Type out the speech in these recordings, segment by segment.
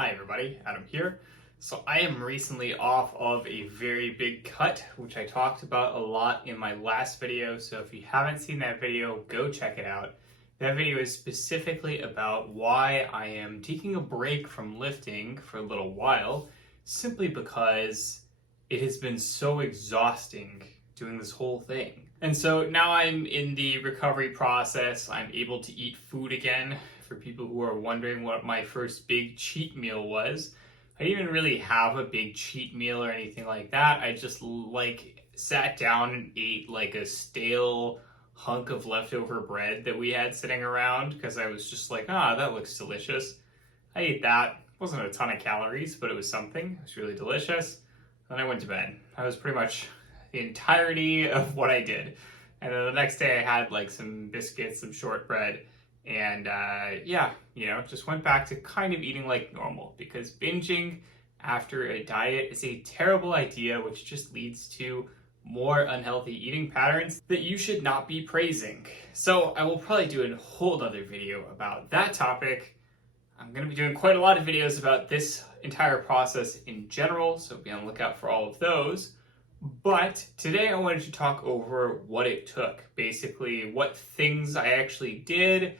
Hi everybody, Adam here. So I am recently off of a very big cut, which I talked about a lot in my last video. So if you haven't seen that video, go check it out. That video is specifically about why I am taking a break from lifting for a little while, simply because it has been so exhausting doing this whole thing. And so now I'm in the recovery process. I'm able to eat food again. For people who are wondering what my first big cheat meal was, I didn't even really have a big cheat meal or anything like that. I just sat down and ate like a stale hunk of leftover bread that we had sitting around because I was just like, that looks delicious. I ate that. It wasn't a ton of calories, but it was something. It was really delicious. Then I went to bed. That was pretty much the entirety of what I did. And then the next day I had like some biscuits, some shortbread, and just went back to kind of eating like normal, because binging after a diet is a terrible idea, which just leads to more unhealthy eating patterns that you should not be praising. So I will probably do a whole other video about that topic. I'm going to be doing quite a lot of videos about this entire process in general, so be on the lookout for all of those. But today I wanted to talk over what it took, basically what things I actually did,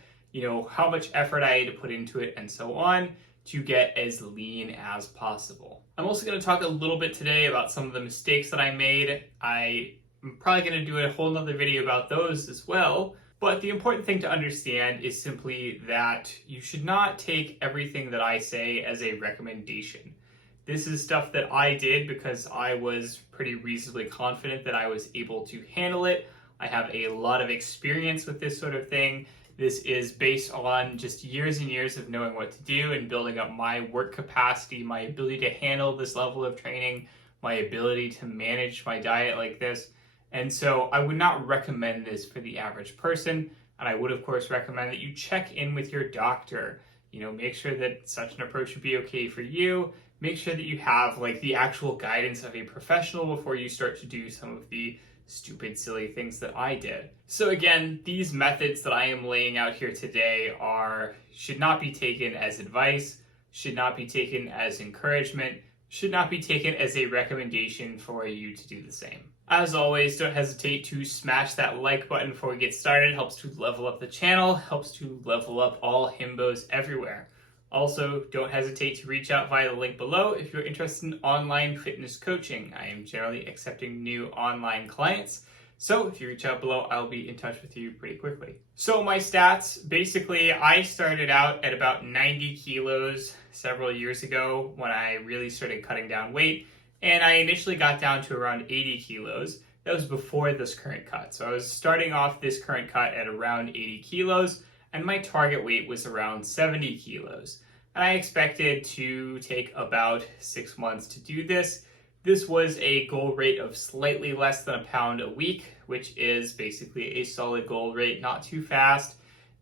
how much effort I had to put into it and so on to get as lean as possible. I'm also going to talk a little bit today about some of the mistakes that I made. I'm probably going to do a whole nother video about those as well. But the important thing to understand is simply that you should not take everything that I say as a recommendation. This is stuff that I did because I was pretty reasonably confident that I was able to handle it. I have a lot of experience with this sort of thing. This is based on just years and years of knowing what to do and building up my work capacity, my ability to handle this level of training, my ability to manage my diet like this. And so I would not recommend this for the average person. And I would, of course, recommend that you check in with your doctor. Make sure that such an approach would be okay for you. Make sure that you have the actual guidance of a professional before you start to do some of the stupid, silly things that I did. So again, these methods that I am laying out here today should not be taken as advice, should not be taken as encouragement, should not be taken as a recommendation for you to do the same. As always, don't hesitate to smash that like button before we get started. It helps to level up the channel, helps to level up all Himbos everywhere. Also, don't hesitate to reach out via the link below if you're interested in online fitness coaching. I am generally accepting new online clients, so if you reach out below, I'll be in touch with you pretty quickly. So my stats, basically, I started out at about 90 kilos several years ago when I really started cutting down weight, and I initially got down to around 80 kilos. That was before this current cut. So I was starting off this current cut at around 80 kilos, and my target weight was around 70 kilos. And I expected to take about 6 months to do this. This was a goal rate of slightly less than a pound a week, which is basically a solid goal rate, not too fast.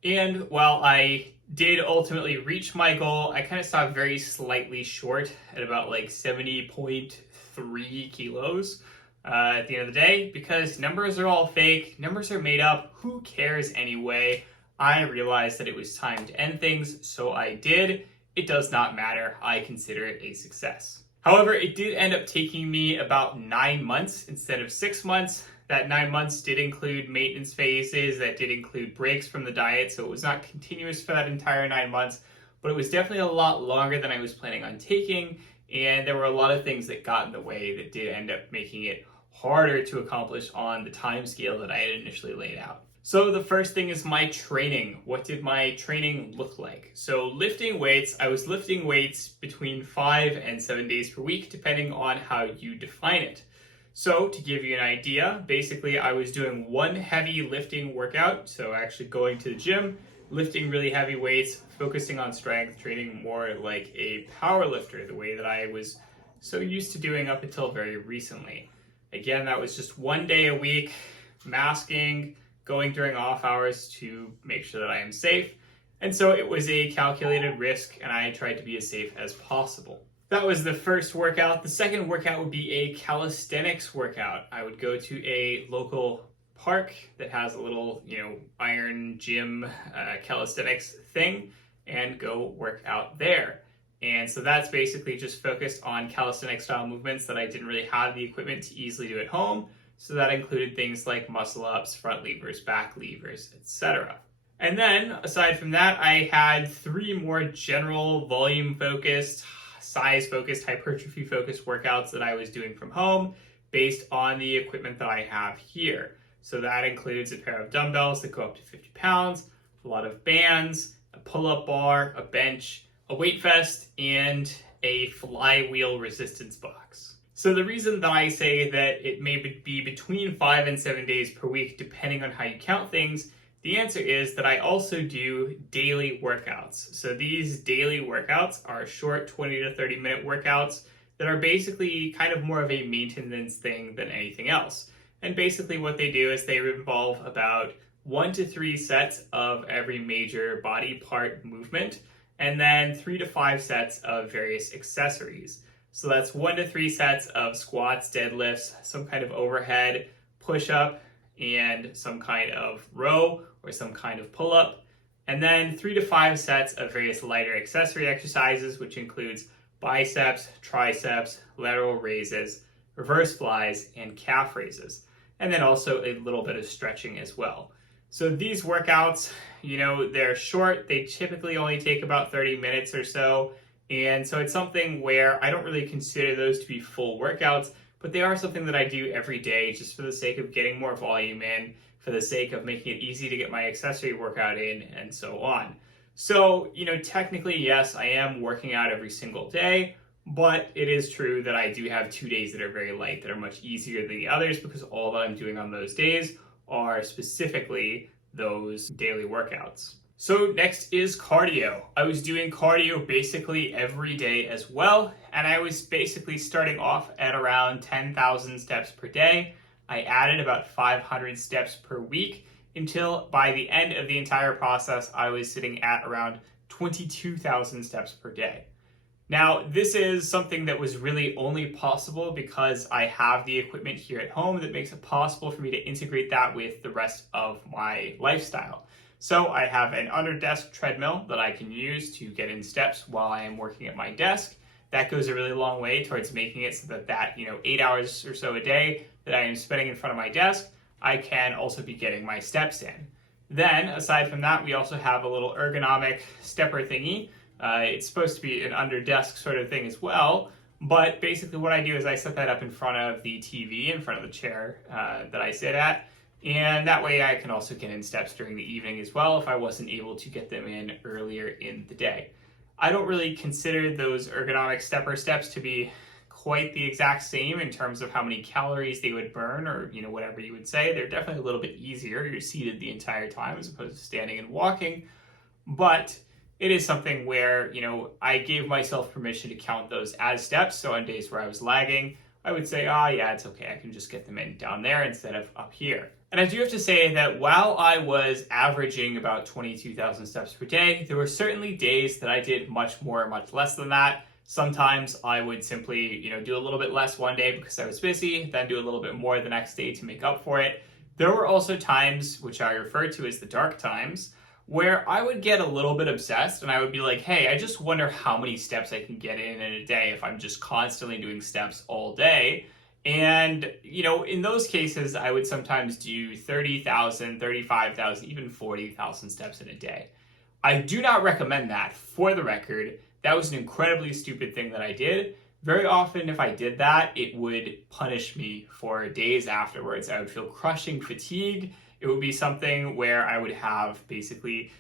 And while I did ultimately reach my goal, I kind of stopped very slightly short at about 70.3 kilos at the end of the day, because numbers are all fake, numbers are made up, who cares anyway? I realized that it was time to end things, so I did. It does not matter. I consider it a success. However, it did end up taking me about 9 months instead of 6 months. That 9 months did include maintenance phases, that did include breaks from the diet, so it was not continuous for that entire 9 months, but it was definitely a lot longer than I was planning on taking, and there were a lot of things that got in the way that did end up making it harder to accomplish on the time scale that I had initially laid out. So the first thing is my training. What did my training look like? So lifting weights, I was lifting weights between 5 and 7 days per week, depending on how you define it. So to give you an idea, basically I was doing one heavy lifting workout, so actually going to the gym, lifting really heavy weights, focusing on strength, training more like a power lifter, the way that I was so used to doing up until very recently. Again, that was just 1 day a week, masking, going during off hours to make sure that I am safe. And so it was a calculated risk, and I tried to be as safe as possible. That was the first workout. The second workout would be a calisthenics workout. I would go to a local park that has a little, iron gym calisthenics thing and go work out there. And so that's basically just focused on calisthenic style movements that I didn't really have the equipment to easily do at home. So that included things like muscle ups, front levers, back levers, etc. And then aside from that, I had 3 more general volume focused, size focused, hypertrophy focused workouts that I was doing from home based on the equipment that I have here. So that includes a pair of dumbbells that go up to 50 pounds, a lot of bands, a pull-up bar, a bench, a weight vest, and a flywheel resistance box. So the reason that I say that it may be between 5 and 7 days per week, depending on how you count things, the answer is that I also do daily workouts. So these daily workouts are short 20 to 30 minute workouts that are basically kind of more of a maintenance thing than anything else. And basically what they do is they involve about 1 to 3 sets of every major body part movement, and then 3 to 5 sets of various accessories. So that's 1 to 3 sets of squats, deadlifts, some kind of overhead, push-up, and some kind of row or some kind of pull-up. And then 3 to 5 sets of various lighter accessory exercises, which includes biceps, triceps, lateral raises, reverse flies, and calf raises. And then also a little bit of stretching as well. So these workouts, they're short. They typically only take about 30 minutes or so. And so it's something where I don't really consider those to be full workouts, but they are something that I do every day just for the sake of getting more volume in, for the sake of making it easy to get my accessory workout in, and so on. So, technically, yes, I am working out every single day, but it is true that I do have 2 days that are very light, that are much easier than the others, because all that I'm doing on those days are specifically those daily workouts. So next is cardio. I was doing cardio basically every day as well, and I was basically starting off at around 10,000 steps per day. I added about 500 steps per week until by the end of the entire process, I was sitting at around 22,000 steps per day. Now, this is something that was really only possible because I have the equipment here at home that makes it possible for me to integrate that with the rest of my lifestyle. So I have an under-desk treadmill that I can use to get in steps while I am working at my desk. That goes a really long way towards making it so that 8 hours or so a day that I am spending in front of my desk, I can also be getting my steps in. Then, aside from that, we also have a little ergonomic stepper thingy. It's supposed to be an under-desk sort of thing as well, but basically what I do is I set that up in front of the TV, in front of the chair that I sit at, and that way I can also get in steps during the evening as well if I wasn't able to get them in earlier in the day. I don't really consider those ergonomic stepper steps to be quite the exact same in terms of how many calories they would burn, or whatever you would say. They're definitely a little bit easier. You're seated the entire time as opposed to standing and walking, but it is something where, I gave myself permission to count those as steps. So on days where I was lagging, I would say, yeah, it's okay. I can just get them in down there instead of up here. And I do have to say that while I was averaging about 22,000 steps per day, there were certainly days that I did much more, much less than that. Sometimes I would simply, do a little bit less one day because I was busy, then do a little bit more the next day to make up for it. There were also times, which I refer to as the dark times, where I would get a little bit obsessed and I would be like, hey, I just wonder how many steps I can get in a day if I'm just constantly doing steps all day. And, in those cases, I would sometimes do 30,000, 35,000, even 40,000 steps in a day. I do not recommend that. For the record, that was an incredibly stupid thing that I did. Very often, if I did that, it would punish me for days afterwards. I would feel crushing fatigue. It would be something where I would have basically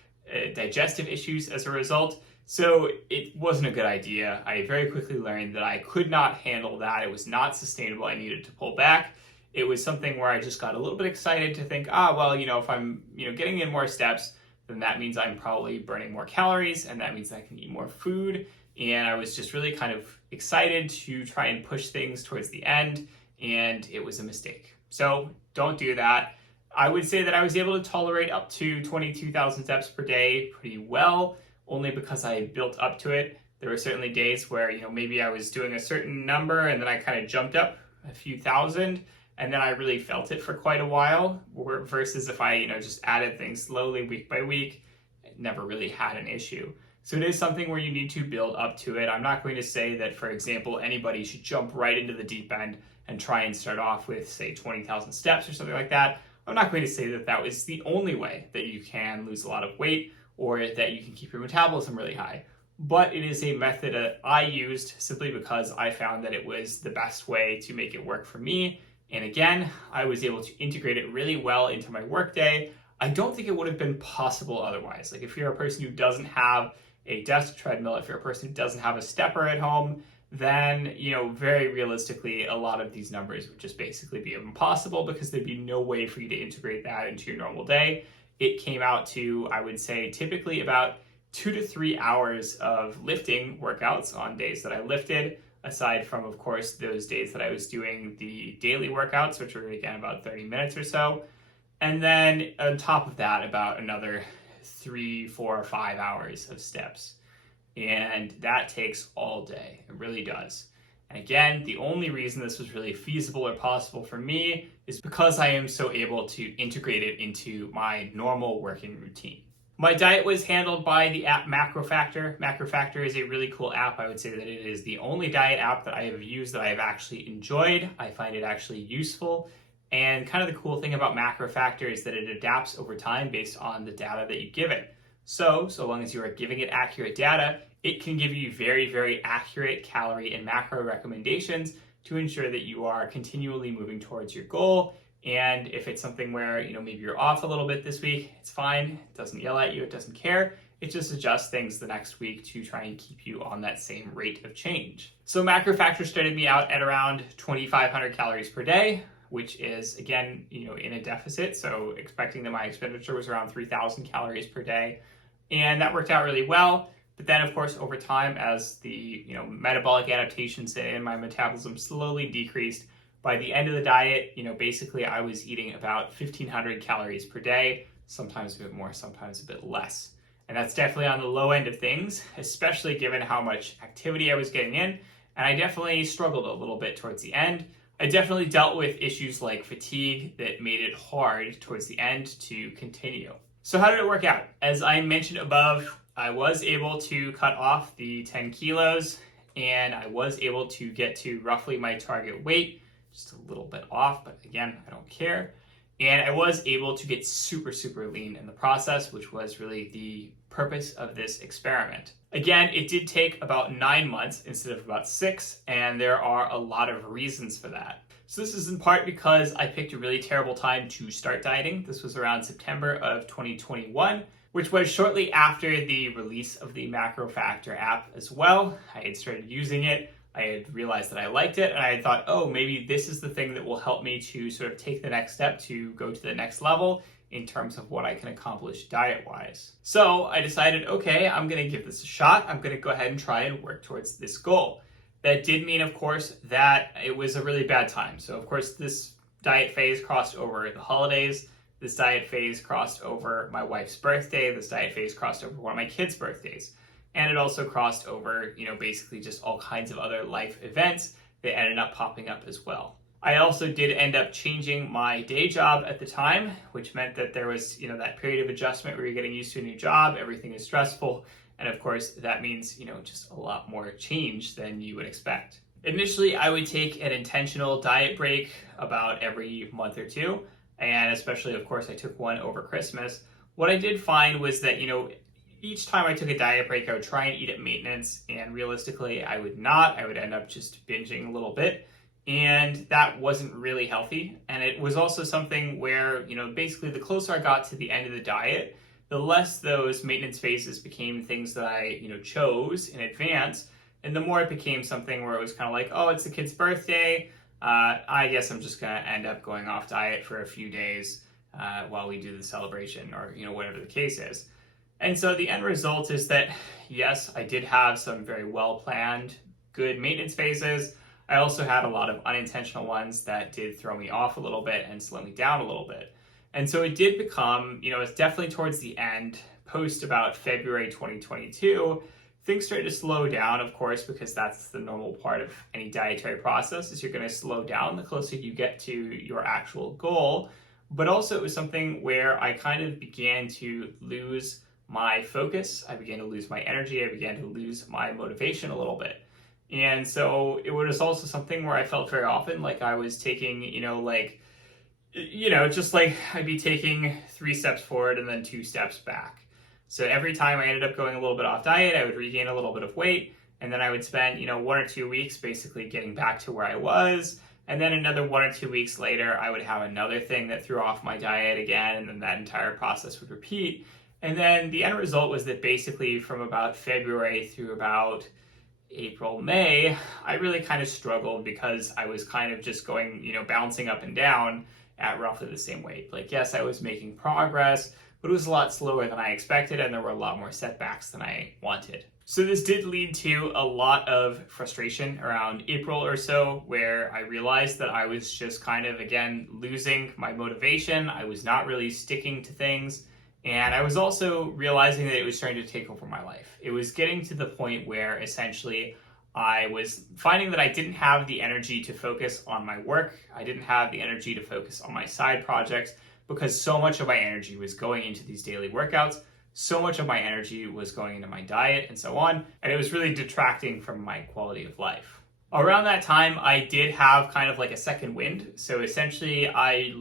digestive issues as a result. So it wasn't a good idea. I very quickly learned that I could not handle that. It was not sustainable. I needed to pull back. It was something where I just got a little bit excited to think, if I'm, getting in more steps, then that means I'm probably burning more calories, and that means I can eat more food. And I was just really kind of excited to try and push things towards the end, and it was a mistake. So don't do that. I would say that I was able to tolerate up to 22,000 steps per day pretty well, only because I built up to it. There were certainly days where, maybe I was doing a certain number and then I kind of jumped up a few thousand, and then I really felt it for quite a while, versus if I, just added things slowly week by week, it never really had an issue. So it is something where you need to build up to it. I'm not going to say that, for example, anybody should jump right into the deep end and try and start off with, say, 20,000 steps or something like that. I'm not going to say that that was the only way that you can lose a lot of weight or that you can keep your metabolism really high. But it is a method that I used simply because I found that it was the best way to make it work for me. And again, I was able to integrate it really well into my workday. I don't think it would have been possible otherwise. Like if you're a person who doesn't have a desk treadmill, if you're a person who doesn't have a stepper at home, then, very realistically, a lot of these numbers would just basically be impossible because there'd be no way for you to integrate that into your normal day. It came out to, I would say, typically about 2 to 3 hours of lifting workouts on days that I lifted, aside from, of course, those days that I was doing the daily workouts, which were, again, about 30 minutes or so. And then on top of that, about another 3, 4, 5 hours of steps. And that takes all day. It really does. And again, the only reason this was really feasible or possible for me is because I am so able to integrate it into my normal working routine. My diet was handled by the app MacroFactor. MacroFactor is a really cool app. I would say that it is the only diet app that I have used that I have actually enjoyed. I find it actually useful. And kind of the cool thing about MacroFactor is that it adapts over time based on the data that you give it. So long as you are giving it accurate data, it can give you very, very accurate calorie and macro recommendations to ensure that you are continually moving towards your goal. And if it's something where, maybe you're off a little bit this week, it's fine. It doesn't yell at you. It doesn't care. It just adjusts things the next week to try and keep you on that same rate of change. So MacroFactor started me out at around 2,500 calories per day, which is, again, in a deficit. So expecting that my expenditure was around 3,000 calories per day. And that worked out really well. But then, of course, over time, as the metabolic adaptations and my metabolism slowly decreased, by the end of the diet, basically I was eating about 1,500 calories per day, sometimes a bit more, sometimes a bit less. And that's definitely on the low end of things, especially given how much activity I was getting in. And I definitely struggled a little bit towards the end. I definitely dealt with issues like fatigue that made it hard towards the end to continue. So how did it work out? As I mentioned above, I was able to cut off the 10 kilos and I was able to get to roughly my target weight, just a little bit off, but again, I don't care. And I was able to get super, super lean in the process, which was really the purpose of this experiment. Again, it did take about 9 months instead of about 6, and there are a lot of reasons for that. So this is in part because I picked a really terrible time to start dieting. This was around September of 2021, which was shortly after the release of the MacroFactor app as well. I had started using it. I had realized that I liked it, and I had thought, oh, maybe this is the thing that will help me to sort of take the next step to go to the next level in terms of what I can accomplish diet-wise. So I decided, okay, I'm going to give this a shot. I'm going to go ahead and try and work towards this goal. That did mean, of course, that it was a really bad time. So, of course, this diet phase crossed over the holidays. This diet phase crossed over my wife's birthday. This diet phase crossed over one of my kids' birthdays. And it also crossed over, basically just all kinds of other life events that ended up popping up as well. I also did end up changing my day job at the time, which meant that there was, that period of adjustment where you're getting used to a new job, everything is stressful. And of course, that means, just a lot more change than you would expect. Initially, I would take an intentional diet break about every month or two. And especially, of course, I took one over Christmas. What I did find was that, each time I took a diet break, I would try and eat at maintenance. And realistically, I would not. I would end up just binging a little bit. And that wasn't really healthy. And it was also something where, basically the closer I got to the end of the diet, the less those maintenance phases became things that I, chose in advance. And the more it became something where it was kind of like, oh, it's the kid's birthday. I guess I'm just going to end up going off diet for a few days while we do the celebration or, whatever the case is. And so the end result is that, yes, I did have some very well-planned, good maintenance phases. I also had a lot of unintentional ones that did throw me off a little bit and slow me down a little bit. And so it did become, it's definitely towards the end, post about February 2022, things started to slow down, of course, because that's the normal part of any dietary process, is you're going to slow down the closer you get to your actual goal. But also it was something where I kind of began to lose my focus, I began to lose my energy, I began to lose my motivation a little bit. And so it was also something where I felt very often like I was taking, just like I'd be taking 3 steps forward and then 2 steps back. So every time I ended up going a little bit off diet, I would regain a little bit of weight, and then I would spend, 1 or 2 weeks basically getting back to where I was. And then another 1 or 2 weeks later, I would have another thing that threw off my diet again, and then that entire process would repeat. And then the end result was that basically from about February through about April, May, I really kind of struggled because I was kind of just going, bouncing up and down at roughly the same weight. Like, yes, I was making progress, but it was a lot slower than I expected, and there were a lot more setbacks than I wanted. So this did lead to a lot of frustration around April or so, where I realized that I was just kind of, again, losing my motivation. I was not really sticking to things. And I was also realizing that it was starting to take over my life. It was getting to the point where essentially I was finding that I didn't have the energy to focus on my work. I didn't have the energy to focus on my side projects because so much of my energy was going into these daily workouts. So much of my energy was going into my diet and so on. And it was really detracting from my quality of life. Around that time, I did have kind of like a second wind. So essentially, I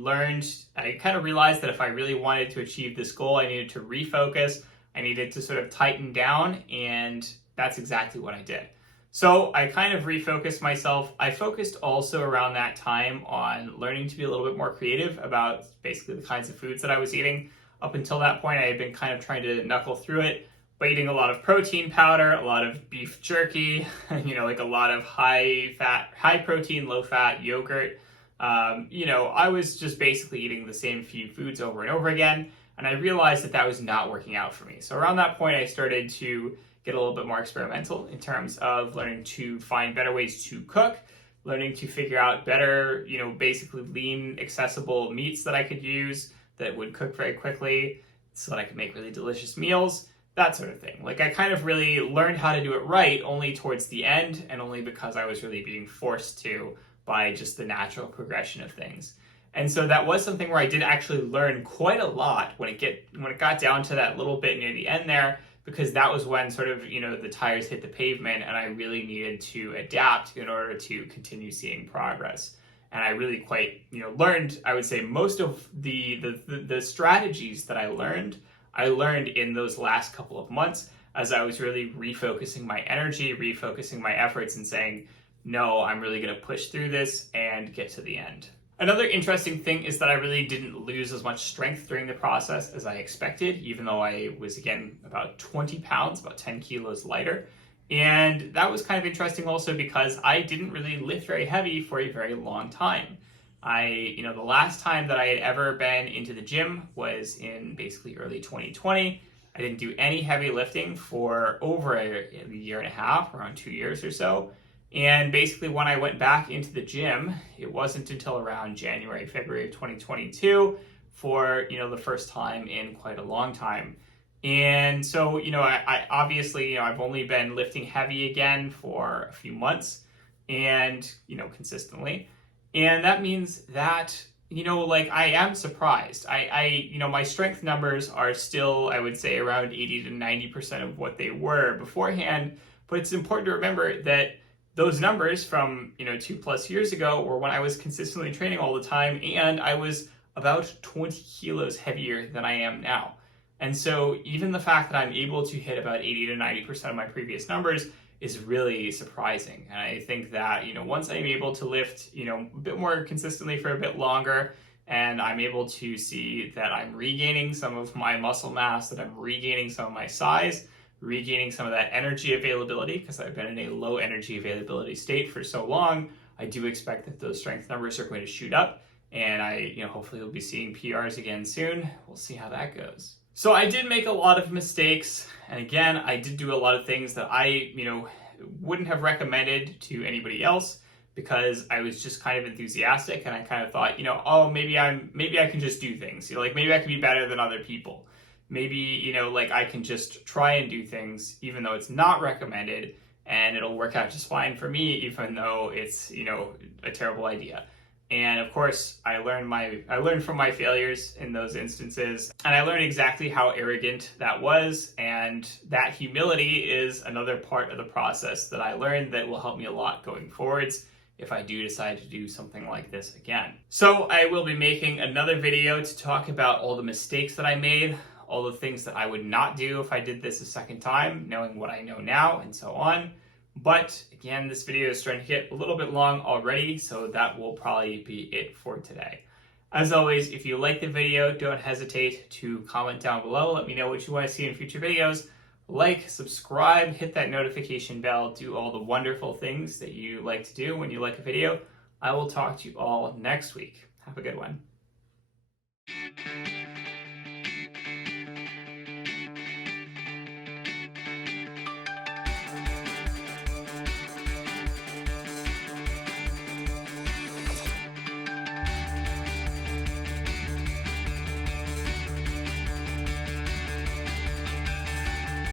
kind of realized that if I really wanted to achieve this goal, I needed to refocus. I needed to sort of tighten down, and that's exactly what I did. So I kind of refocused myself. I focused also around that time on learning to be a little bit more creative about basically the kinds of foods that I was eating. Up until that point, I had been kind of trying to knuckle through it by eating a lot of protein powder, a lot of beef jerky, like a lot of high protein, low fat yogurt. I was just basically eating the same few foods over and over again. And I realized that that was not working out for me. So around that point, I started to get a little bit more experimental in terms of learning to find better ways to cook, learning to figure out better, basically lean, accessible meats that I could use that would cook very quickly so that I could make really delicious meals. That sort of thing. Like, I kind of really learned how to do it right only towards the end, and only because I was really being forced to by just the natural progression of things. And so that was something where I did actually learn quite a lot when it got down to that little bit near the end there, because that was when sort of, the tires hit the pavement and I really needed to adapt in order to continue seeing progress. And I really quite, learned, I would say, most of the strategies that I learned in those last couple of months as I was really refocusing my energy, refocusing my efforts, and saying, no, I'm really going to push through this and get to the end. Another interesting thing is that I really didn't lose as much strength during the process as I expected, even though I was, again, about 20 pounds, about 10 kilos lighter. And that was kind of interesting also because I didn't really lift very heavy for a very long time. The last time that I had ever been into the gym was in basically early 2020. I didn't do any heavy lifting for over a year and a half, around 2 years or so. And basically when I went back into the gym, it wasn't until around January, February of 2022 for, the first time in quite a long time. And so, I obviously, I've only been lifting heavy again for a few months and, consistently. And that means that, I am surprised. My strength numbers are still, I would say, around 80 to 90% of what they were beforehand. But it's important to remember that those numbers from, 2+ years ago were when I was consistently training all the time, and I was about 20 kilos heavier than I am now. And so even the fact that I'm able to hit about 80 to 90% of my previous numbers is really surprising. And I think that, once I'm able to lift, a bit more consistently for a bit longer, and I'm able to see that I'm regaining some of my muscle mass, that I'm regaining some of my size, regaining some of that energy availability, because I've been in a low energy availability state for so long, I do expect that those strength numbers are going to shoot up. And I, hopefully we'll be seeing PRs again soon. We'll see how that goes. So I did make a lot of mistakes, and again, I did do a lot of things that I, wouldn't have recommended to anybody else because I was just kind of enthusiastic, and I kind of thought, maybe I can just do things, maybe I can be better than other people. Maybe, I can just try and do things even though it's not recommended, and it'll work out just fine for me, even though it's, a terrible idea. And of course, I learned from my failures in those instances, and I learned exactly how arrogant that was, and that humility is another part of the process that I learned that will help me a lot going forwards if I do decide to do something like this again. So I will be making another video to talk about all the mistakes that I made, all the things that I would not do if I did this a second time, knowing what I know now, and so on. But again, this video is starting to get a little bit long already, so that will probably be it for today. As always, if you like the video, don't hesitate to comment down below. Let me know what you want to see in future videos. Like, subscribe, hit that notification bell, do all the wonderful things that you like to do when you like a video. I will talk to you all next week. Have a good one.